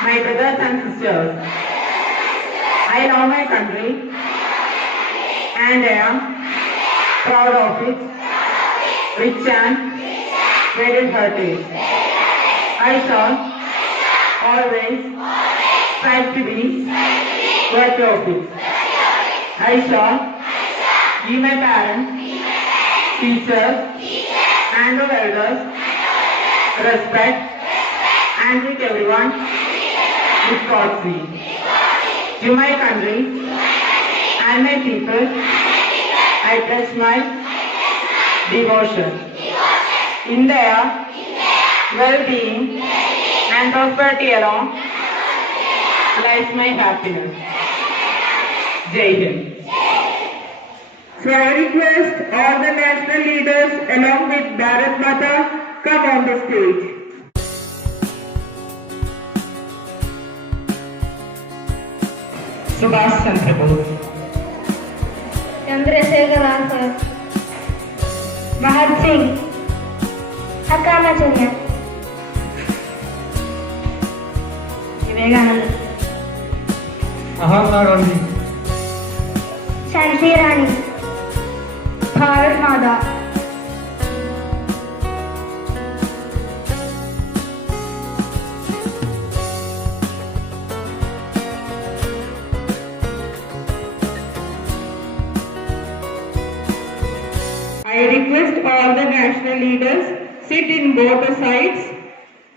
My brothers and sisters, I love my country and I am proud of its rich and varied heritage. I shall always strive to be worthy of it. I shall give my parents, teachers, and the elders respect and treat everyone with courtesy. To my country and my people, I pledge my devotion. In their well-being and prosperity along lies my happiness. Jai Hind. So I request all the national leaders along with Bharat Mata come on the stage. Subhash Chandra Bose, Chandrasekhar Azad, Bhagat Singh, Akamachandra, Vivekananda, Mahatma Gandhi, Shanti Rani, Bharat Mata. I request all the national leaders sit in both the sides,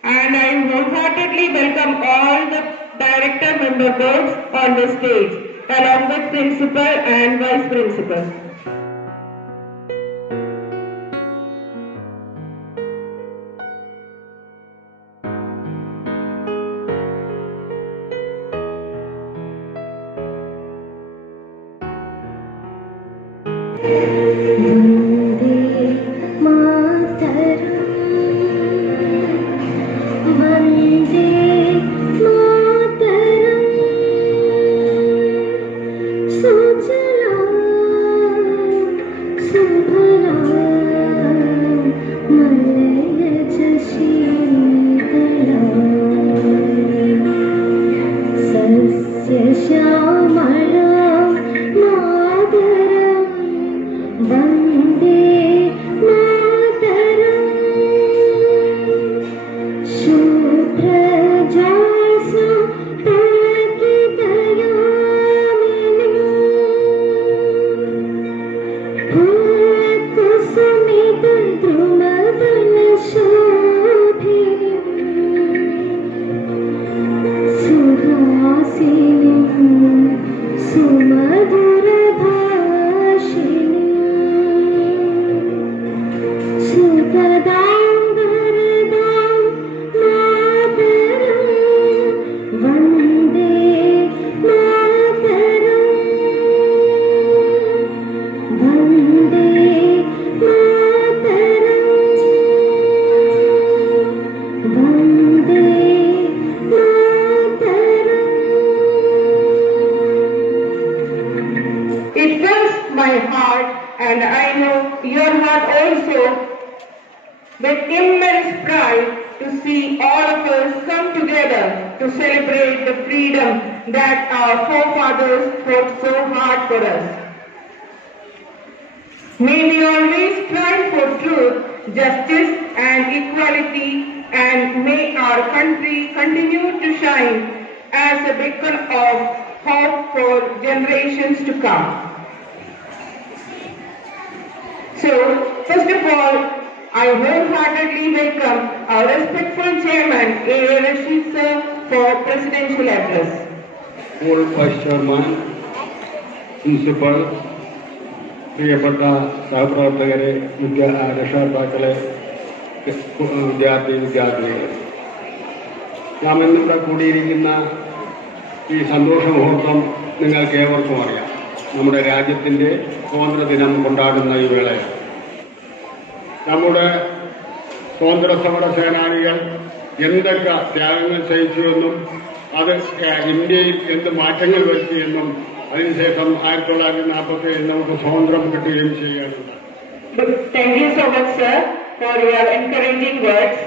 and I wholeheartedly welcome all the director member boards on the stage along with principal and vice principal. It fills my heart, and I know your heart also, with immense pride to see all of us come together to celebrate the freedom that our forefathers fought so hard for us. May we always strive for truth, justice, and equality, and may our country continue to shine as a beacon of hope for generations to come. So, first of all, I wholeheartedly welcome our respectful chairman, A.A. Rashid sir, for presidential address. Full Vice Chairman, Principal, പ്രിയപ്പെട്ട സഹപ്രവർത്തകരെ, രക്ഷകർത്താക്കളെ, വിദ്യാർത്ഥികളെ, നാം ഇന്നിവിടെ കൂടിയിരിക്കുന്ന ഈ സന്തോഷ മുഹൂർത്തം നിങ്ങൾക്ക് ഏവർക്കും അറിയാം. നമ്മുടെ രാജ്യത്തിൻ്റെ സ്വാതന്ത്ര്യദിനം കൊണ്ടാടുന്ന ഈ വേളയിൽ നമ്മുടെ സ്വാതന്ത്ര്യ സമര സേനാനികൾ എന്തൊക്കെ ത്യാഗങ്ങൾ സഹിച്ചുവെന്നും അത് ഇന്ത്യയിൽ എന്ത് മാറ്റങ്ങൾ വരുത്തിയെന്നും അതിനുശേഷം 1947 നമുക്ക് സ്വാതന്ത്ര്യം കിട്ടുകയും ചെയ്യുകയുണ്ടായി. Thank you so much, sir, for your encouraging words.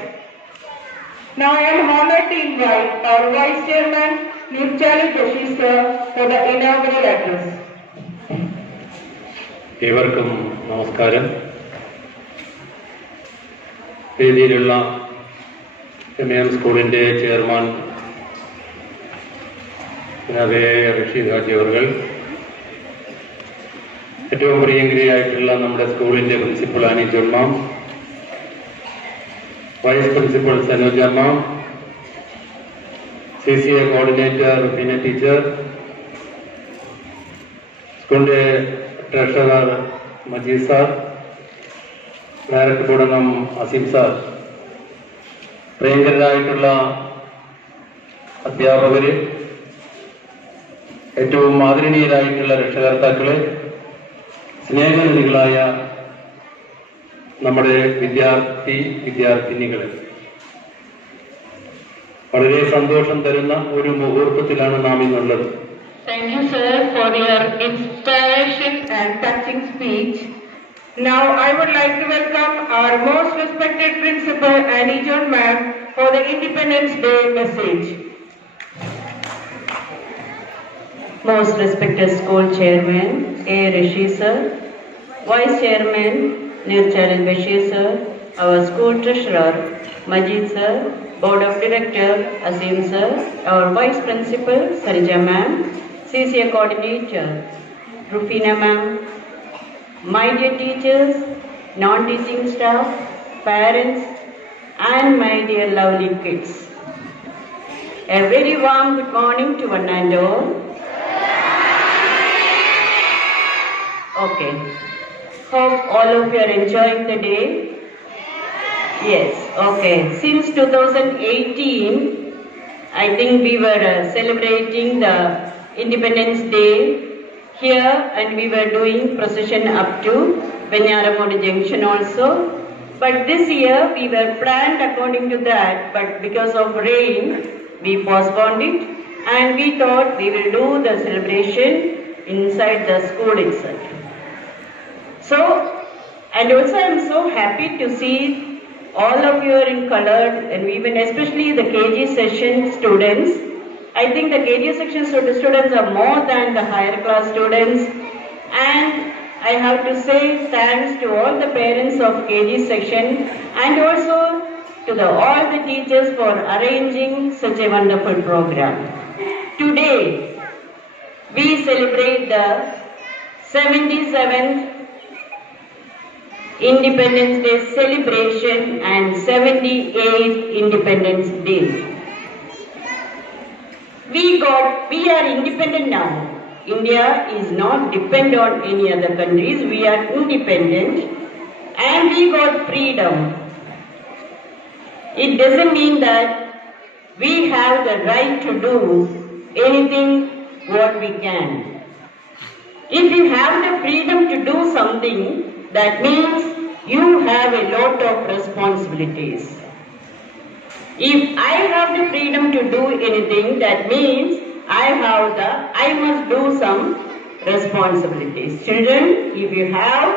Now I am honored to invite our Vice Chairman, Nirchali Joshi sir, for the inaugural address. ഏവർക്കും നമസ്കാരം. വേദിയിലുള്ള എം സ്കൂളിൻ്റെ ചെയർമാൻ റഷീദ് ഹാജി അവർകൾ, ഏറ്റവും പ്രിയങ്കരിയായിട്ടുള്ള നമ്മുടെ സ്കൂളിൻ്റെ പ്രിൻസിപ്പൽ ആനി ജോൺ മാം, വൈസ് പ്രിൻസിപ്പൽ സനോജ മാം, CCA coordinator Rufina teacher, സ്കൂളിൻ്റെ treasurer Majeed sir, director board അംഗം Azeem sir, പ്രിയങ്കരായിട്ടുള്ള അധ്യാപകര്, ഏറ്റവും ആദരണീയരായിട്ടുള്ള രക്ഷകർത്താക്കളെ, സ്നേഹനിധികളായ നമ്മുടെ വിദ്യാർത്ഥിനികളെ, വളരെ സന്തോഷം തരുന്ന ഒരു മുഹൂർത്തത്തിലാണ് നാം ഇന്നുള്ളത്. Thank you, sir, for your inspiration and touching speech. Now I would like to welcome our most respected principal, Annie John ma'am, for the Independence Day message. Most respected school chairman, A. Rishi sir, vice chairman, Nirchal Bashir sir, our school treasurer, Majid sir, board of director, Azim sir, our vice principal, Sarija ma'am, CCA coordinator, Rufina ma'am, my dear teachers, non-teaching staff, parents, and my dear lovely kids. A very warm good morning to one and all. Okay. Hope all of you are enjoying the day. Yes, okay. Since 2018, I think we were celebrating the Independence Day here, and we were doing procession up to Venyaramodu Junction also. But this year we were planned according to that, but because of rain, we postponed it, and we thought we will do the celebration inside the school itself. So, and also I am so happy to see all of you are in colored, and even especially the KG session students. I think the KG section students are more than the higher class students, and I have to say thanks to all the parents of KG section and also to all the teachers for arranging such a wonderful program. Today, we celebrate the 77th Independence Day celebration and 78th Independence Day. We are independent now. India is not dependent on any other countries. We are independent and we got freedom. It doesn't mean that we have the right to do anything what we can. If you have the freedom to do something, that means you have a lot of responsibilities. If I have the freedom to do anything, that means I must do some responsibilities. Children, if you have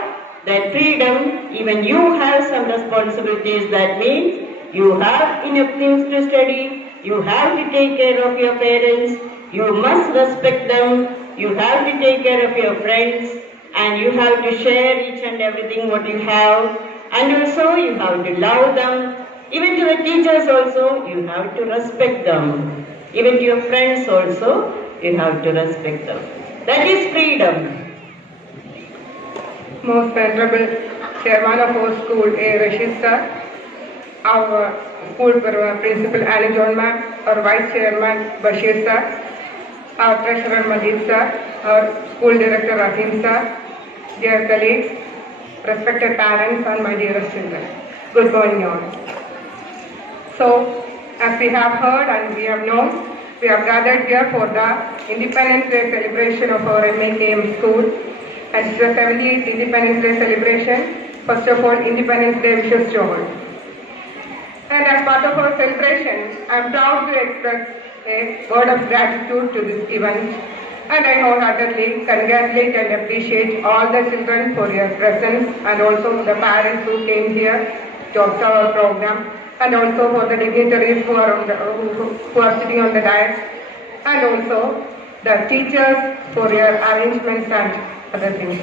that freedom, even you have some responsibilities. That means you have enough things to study, you have to take care of your parents, you must respect them, you have to take care of your friends, and you have to share each and everything what you have, and also you have to love them. Even to the teachers also, you have to respect them. Even to your friends also, you have to respect them. That is freedom. Most venerable chairman of our school, A. Rashid sir, our school principal Annie John ma'am, our vice chairman Bashir sir, our treasurer Majid sir, our school director Azim sir, dear colleagues, respected parents, and my dearest children. Good morning all. So, as we have heard and we have known, we have gathered here for the Independence Day celebration of our MAKM school. And it's the 70th Independence Day celebration. First of all, Independence Day wishes to all. And as part of our celebration, I am proud to express a word of gratitude to this event. And I wholeheartedly congratulate and appreciate all the children for your presence, and also the parents who came here to observe our program. and also for the dignitaries who are sitting on the dais, and also the teachers for your arrangements and other things.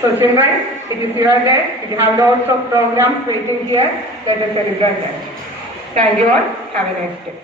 So children, it is your day. You have lots of programs waiting here. Let us celebrate that. Thank you all. Have a nice day.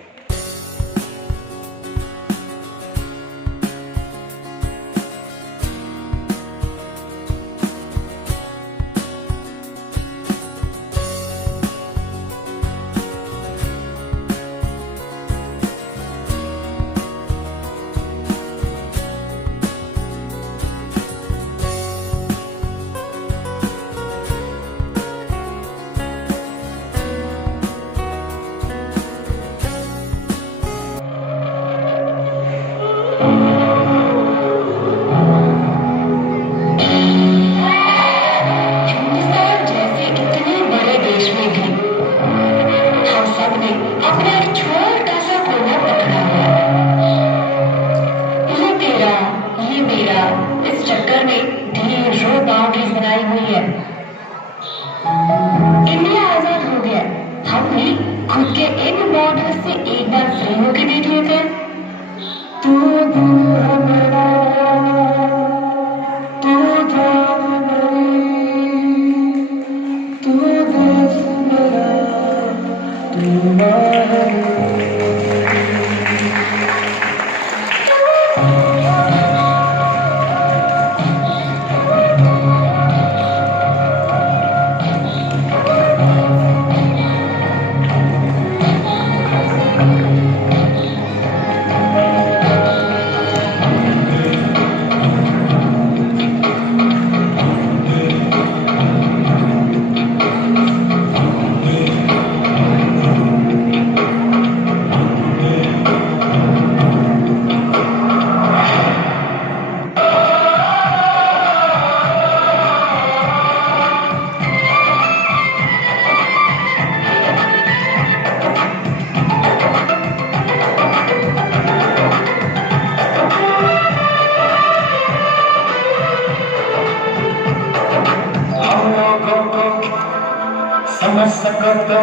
समझ सको तो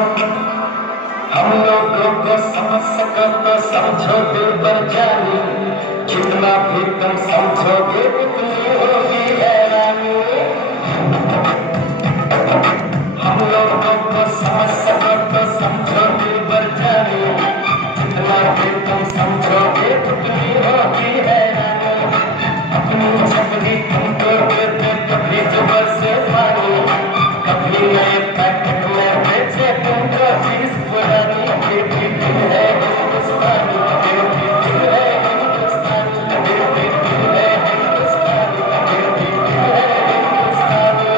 हम लोगों को समझ सको तो समझो दिल पर जानी, जितना भी तुम समझोगे उतनी होगी हैरानी। हम लोगों को समझ सको तो समझो दिल पर जानी, जितना भी तुम समझोगे उतनी होगी हैरानी। अपनी छपनी तुमको देते कभी जुबान से पानी, कभी नए पैकेट में बेचे तुमको चीज पुरानी। दिल है हिंदुस्तानी, दिल है हिंदुस्तानी, दिल है हिंदुस्तानी, दिल है हिंदुस्तानी।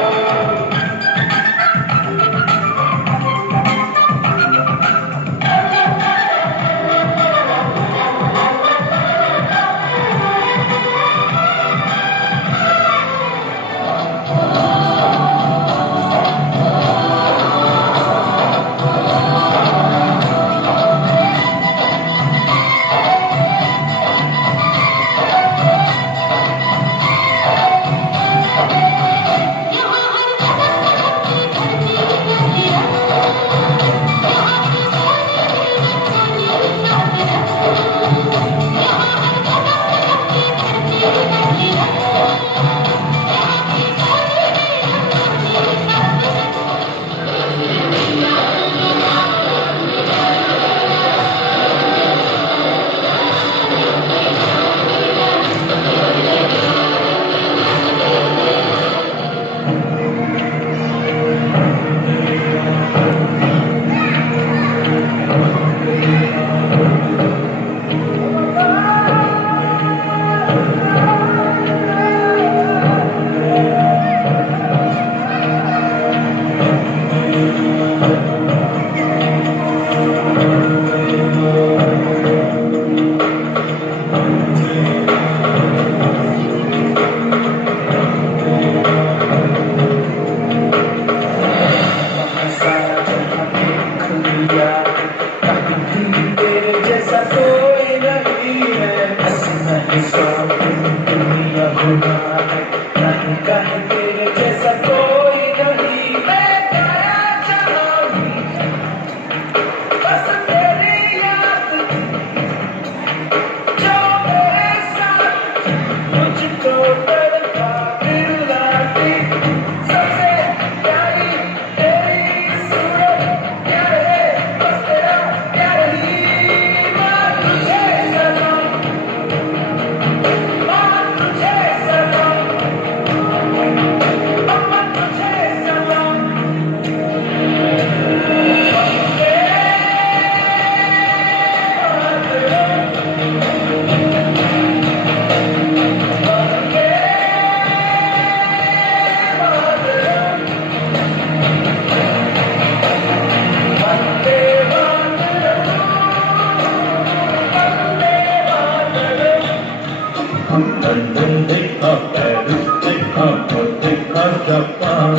लंदन देखा, पेरिस देखा, और देखा जापान,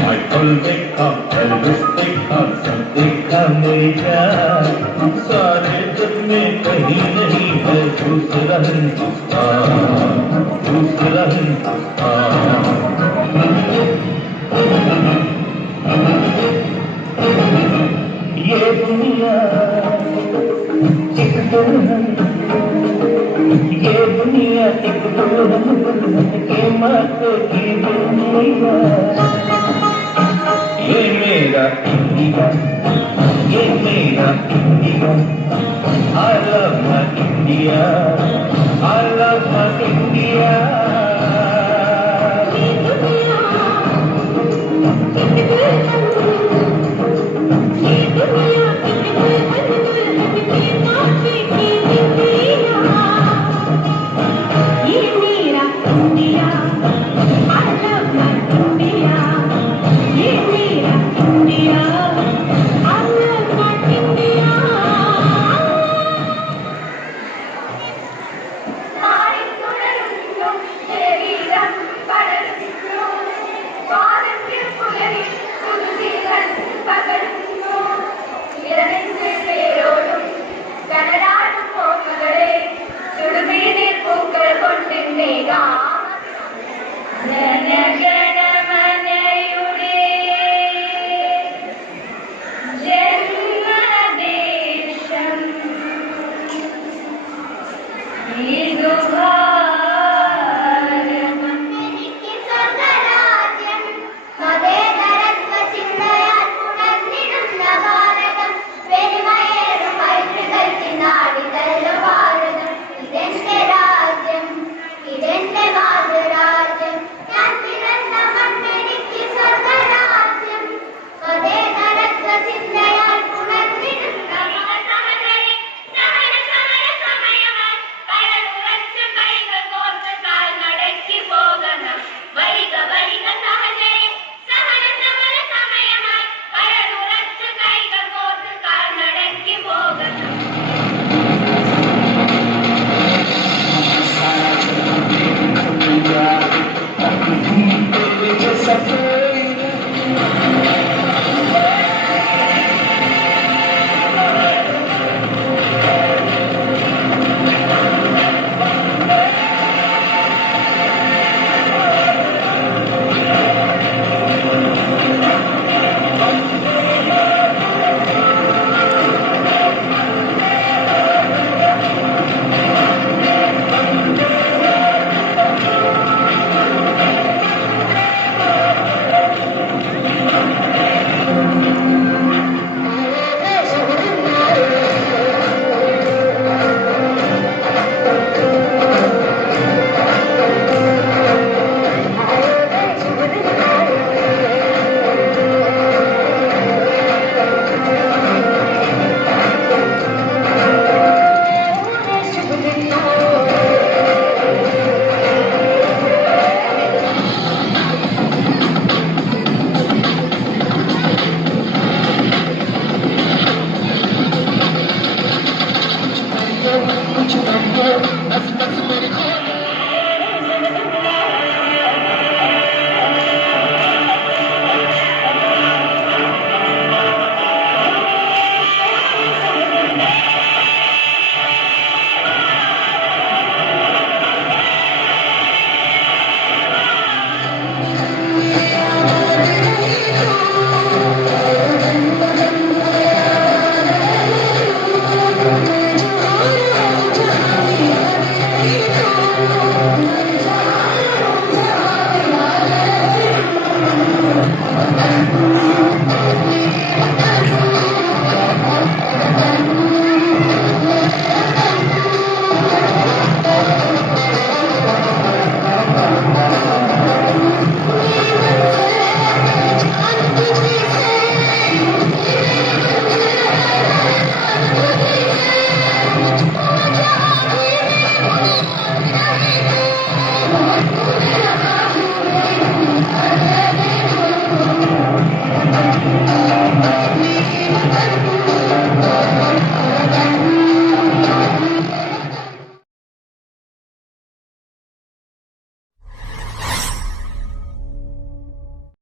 माइकल देखा, एल्विस देखा, सब देखा मेरी जान। सारे जग में कहीं नहीं है दूसरा हिंदुस्तान, दूसरा हिंदुस्तान। ये दुनिया एक दुल्हन, ये दुनिया एक दुल्हन के माथे की दुनिया। ये मेरा इंडिया, ये मेरा India, I love my India, I love